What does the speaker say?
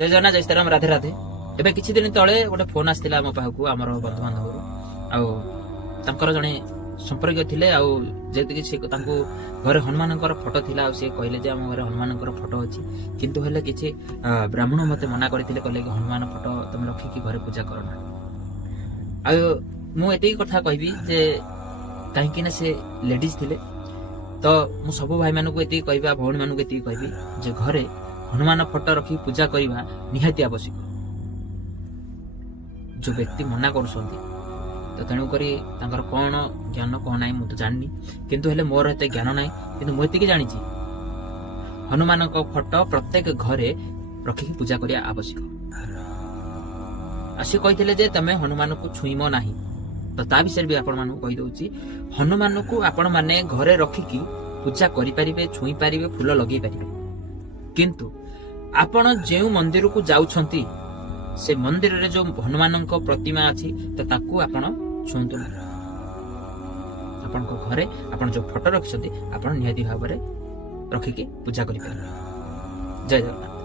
ଜୟ ଜଗନ୍ନାଥ, ଜୟ ଶ୍ରୀରାମ, ରାଧେ ରାଧେ। ଏବେ କିଛି ଦିନ ତଳେ ଗୋଟେ ଫୋନ ଆସିଥିଲା ମୋ ପାଖକୁ ଆମର ବନ୍ଧୁବାନ୍ଧବରୁ। ଆଉ ତାଙ୍କର ଜଣେ ସମ୍ପର୍କୀୟ ଥିଲେ। ଆଉ ଯେତିକି ସେ ତାଙ୍କୁ ଘରେ ହନୁମାନଙ୍କର ଫଟୋ ଥିଲା। ଆଉ ସେ କହିଲେ ଯେ ଆମ ଘରେ ହନୁମାନଙ୍କର ଫଟୋ ଅଛି, କିନ୍ତୁ ହେଲେ କିଛି ବ୍ରାହ୍ମଣ ମତେ ମନା କରିଥିଲେ, କହିଲେ କି ହନୁମାନ ଫଟୋ ତମେ ରଖିକି ଘରେ ପୂଜା କର ନା। ଆଉ ମୁଁ ଏତିକି କଥା କହିବି ଯେ କାହିଁକି ନା ସେ ଲେଡିଜ ଥିଲେ, ତ ମୁଁ ସବୁ ଭାଇମାନଙ୍କୁ ଏତିକି କହିବି, ଭଉଣୀମାନଙ୍କୁ ଏତିକି କହିବି ଯେ ଘରେ ହନୁମାନ ଫଟୋ ରଖି ପୂଜା କରିବା ନିହାତି ଆବଶ୍ୟକ। ଯୋଉ ବ୍ୟକ୍ତି ମନା କରୁଛନ୍ତି ତ ତେଣୁକରି ତାଙ୍କର କଣ ଜ୍ଞାନ କଣ ନାହିଁ ମୁଁ ତ ଜାଣିନି, କିନ୍ତୁ ହେଲେ ମୋର ଏତେ ଜ୍ଞାନ ନାହିଁ। କିନ୍ତୁ ମୁଁ ଏତିକି ଜାଣିଛି ହନୁମାନଙ୍କ ଫଟୋ ପ୍ରତ୍ୟେକ ଘରେ ରଖିକି ପୂଜା କରିବା ଆବଶ୍ୟକ। ଆଉ ସେ କହିଥିଲେ ଯେ ତମେ ହନୁମାନଙ୍କୁ ଛୁଇଁବ ନାହିଁ, ତ ତା ବିଷୟରେ ବି ଆପଣମାନଙ୍କୁ କହିଦଉଛି। ହନୁମାନଙ୍କୁ ଆପଣ ମାନେ ଘରେ ରଖିକି ପୂଜା କରିପାରିବେ, ଛୁଇଁ ପାରିବେ, ଫୁଲ ଲଗେଇ ପାରିବେ, କିନ୍ତୁ ଆପଣ ଯେଉଁ ମନ୍ଦିରକୁ ଯାଉଛନ୍ତି ସେ ମନ୍ଦିରରେ ଯୋଉ ହନୁମାନଙ୍କ ପ୍ରତିମା ଅଛି ତ ତାକୁ ଆପଣ ଛୁଅନ୍ତୁ ନାହିଁ। ଆପଣଙ୍କ ଘରେ ଆପଣ ଯୋଉ ଫଟୋ ରଖିଛନ୍ତି ଆପଣ ନିହାତି ଭାବରେ ରଖିକି ପୂଜା କରିପାରିବେ। ଜୟ ଜଗନ୍ନାଥ।